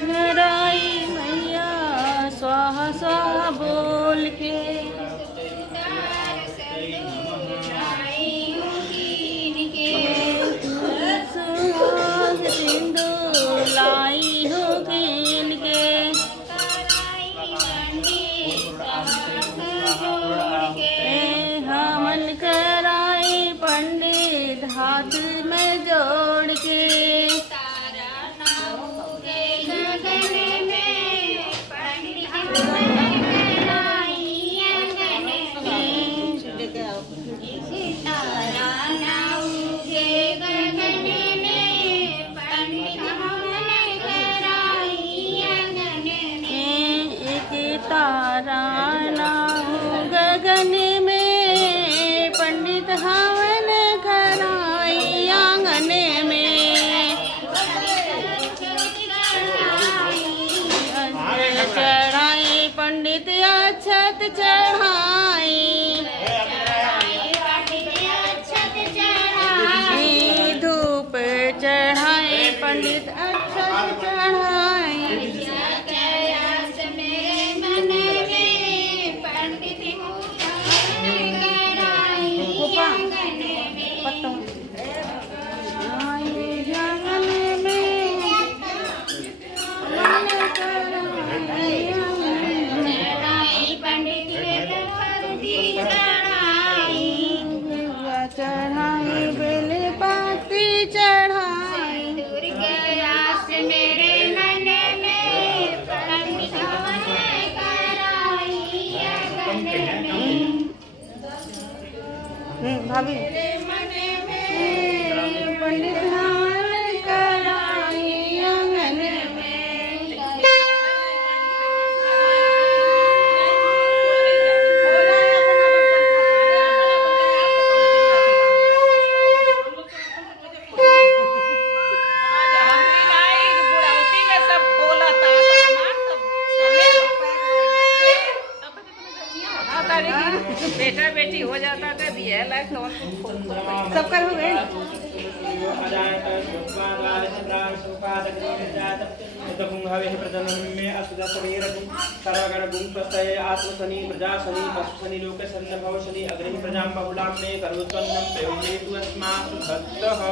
धराई मैया स्वाहा स्वाहा बोल के सुहाग सिंदूर लाई हो कीन के हमन कराई पंडित हाथ में जोड़ के तारा नाहु गगन में पंडित हवन कराई आंगन में चढ़ाई पंडित अक्षत चढ़ाई धूप चढ़ाई पंडित अक्षत चढ़ाई चढ़ाई बेल पाती चढ़ाई मेरे मन में पंडित भाभी पंडित कराई आंगन बेटा बेटी हो जाता तो भी है लाइक सब कर हो गए आत्मशनि प्रजाशनि पशुशनि लोकशनि भवशनि अग्नि प्रजां बहुलां मे करोत्पन्नं प्रयोजयतु अस्मासु भक्तः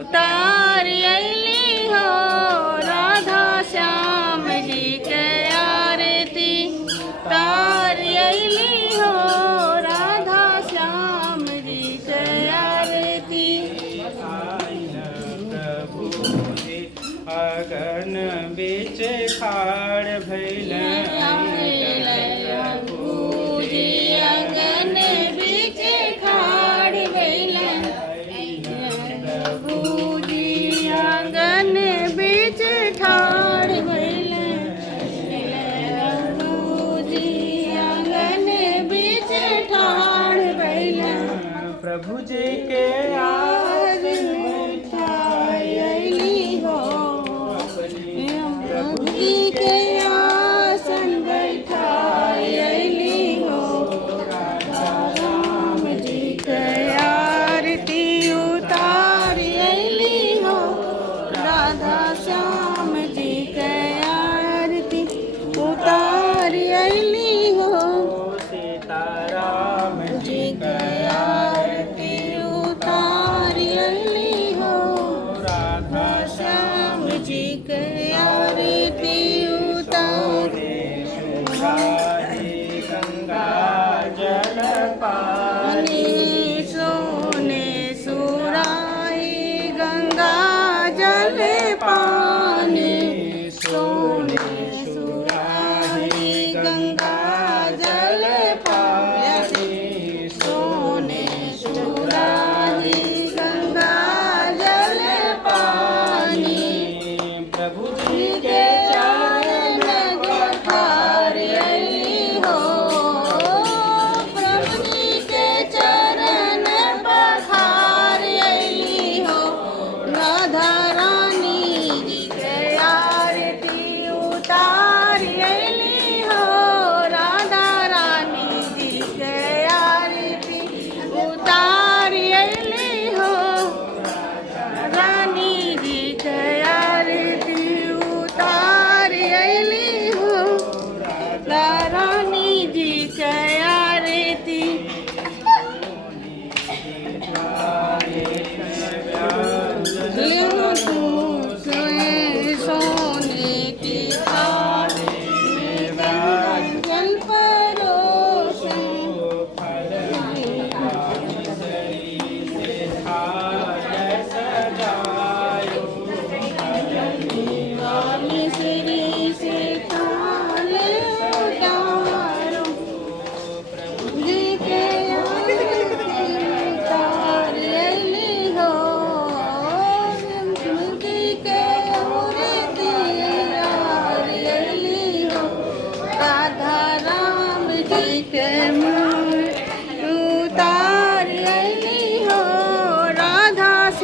उतार अली हो राधा श्याम जी के आरती उतार अली हो राधा श्याम जी के आरती अगन बीच खाड़ भैल अगन बीच खाड़ भैल आंगन बीच ठाड़ भैल आंगन बीच ठाड़ भैल प्रभु जी के अली हो प्रभु जी के आसन बैठाई हो राम जी के आरती उतार अली हो राधा श्याम जी के आरती उतार अली हो सीताराम जी के आरती उतार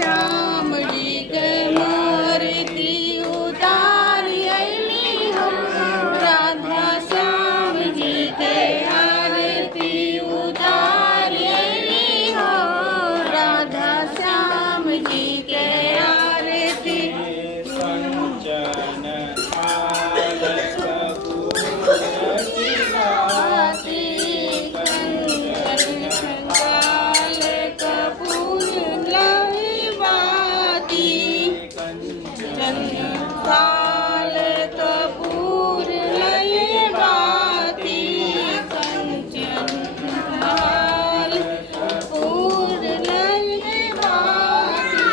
श्याम जी के मूर्ति उतारी अइली हो राधा श्याम जी के आरती उतारी अइली हो राधा श्याम जी के आरती कंचन थाल कपूर काल कपूर लहबाती काल कपूर लहबाती कंचन काल कपूर लहबाती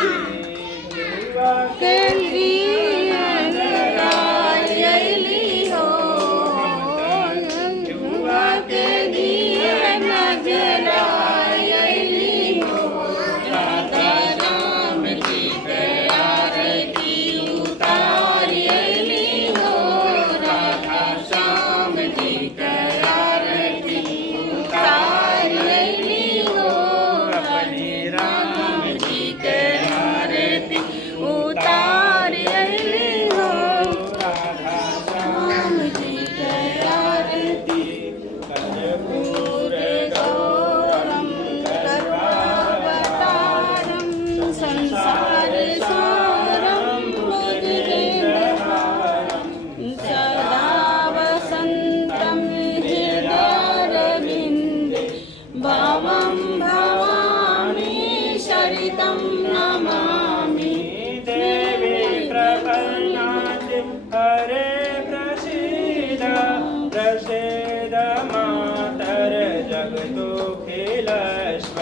भवं भवामि शरितं नमामि देवी प्रपन्नाति हरे प्रसीद प्रसीद मातर जगतोऽखिलस्व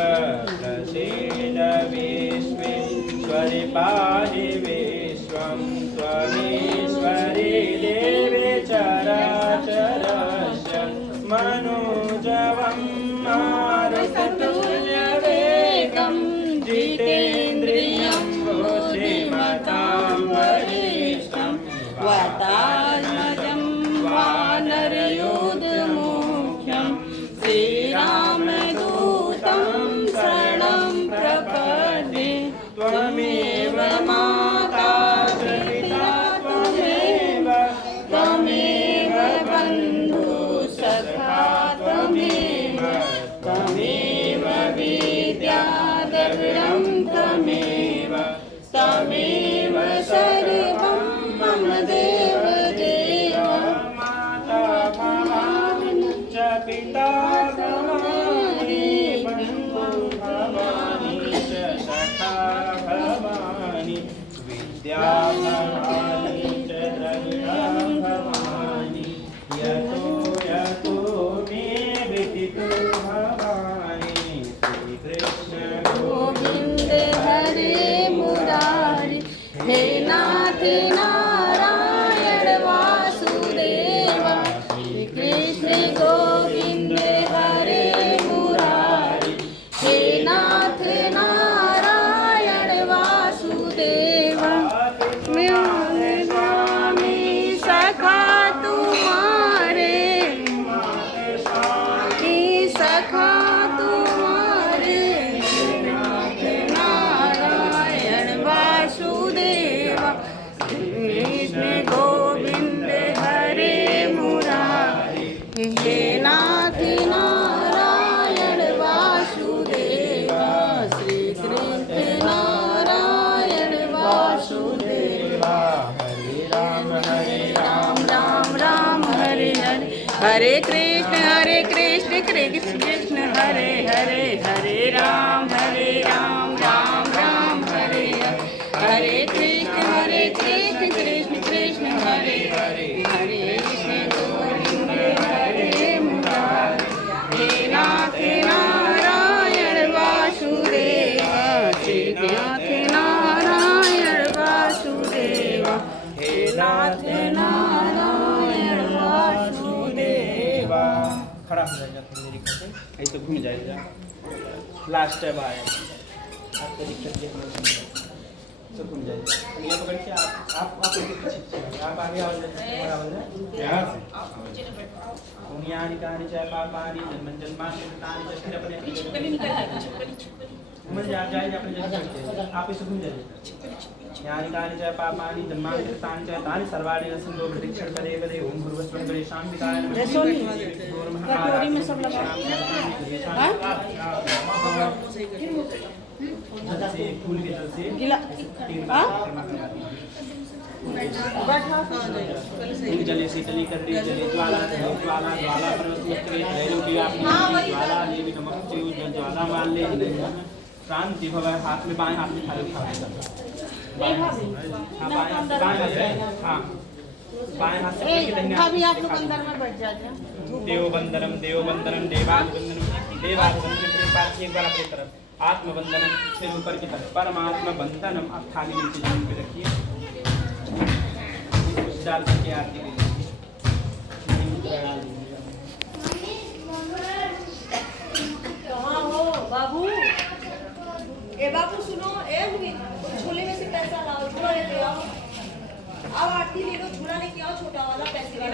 प्रसीद विश्वेश्वरि पाहि विश्वं त्वमीश्वरि देवी चराचरस्य मनोजवम् मारुततुल्यवेगं जितेन्द्रियं बुद्धिमतां वरिष्ठं वातात्मजं वानरयोधमुख्यं श्रीरामदूतं शरणं प्रपद्ये त्वमेव माता च पिता त्वमेव बन्धु सखा त्वमेव विद्याद्रविणं त्वमेव सर्वं मम देवदेव माता भवानि च पिता भवानि बन्धु भवानि च सखा भवानि विद्या भवानि च द्रविणं भवानि यतो यतो मे विदितो भवानि श्रीकृष्ण गोविन्द हरे मुरारी हे नाथ नारायण वासुदेव श्री कृष्ण गोविन्द हरे मुरारी हे नाथ नारायण वासुदेव मेरे स्वामी सखा तुम्हारे सखा तुम्हारे नाथ नारायण वासुदेव कृष्ण गोविंद हरे मुरारी हे नाथ नारायण वासुदेव श्री कृष्ण नारायण वासुदेव हरे राम राम राम राम हरे हरे हरे कृष्ण कृष्ण कृष्ण हरे हरे हरे राम राम राम हरे हरे हरे कृष्ण कृष्ण कृष्ण हरे हरे हरे कृष्ण गोविंद हरे मुरारी हे नाथ नारायण वासुदेव श्री नाथ नारायण वासुदेव हे नाथ नारायण वासुदेव खड़ा हो जाएगा मेरी करके ऐसे घूम जाएगा लास्ट टाइम आया आपको दिक्कत ये सुकुम जाइए। ये पकड़ के आप उसके पीछे आप आगे आओ पुण्यानि कानि च पापानि जन्मं जन्मानि कृतानि च फिर अपने छिपकली निकल आएगी, छिपकली उमर जा जाए अपने जैसे करते हैं आप इसे घूम जाइए। यानि कानि च पापानि जन्मानि कृतानि च तानि सर्वाणि न संतो प्रतिक्षण करे करे ओम भूर्भुवस्सुः परे शान्तिकाय नमः। रसोनी कटोरी में सब लगा से फूल के जल से गिला हाँ जले शीतली करी जले ज्वाला ज्वाला ज्वाला पर्वतमुत्रे त्रैलोकी आपनी ज्वाला देवी नमक च्यू ज्वाला मान ले शांति भव हाथ में बाएं हाथ में थाली उठा बाएं हाथ से हाँ बाएं हाथ से अभी आप लोग अंदर में बैठ जाते देववंदनम देववंदनम देवावंदनम देवावंदनम फिर पास एक बार अपनी तरफ आत्मवंदनम फिर ऊपर की तरफ परमात्मा वंदनम आप थाली नीचे जमीन पे रखिए डाल के आरती कहाँ हो बाबू? ए बाबू सुनो, ए हुई झोले में से पैसा लाओ, झोला ले आओ। अब आरती ले लो, झोला लेके आओ, छोटा वाला पैसे ले लो।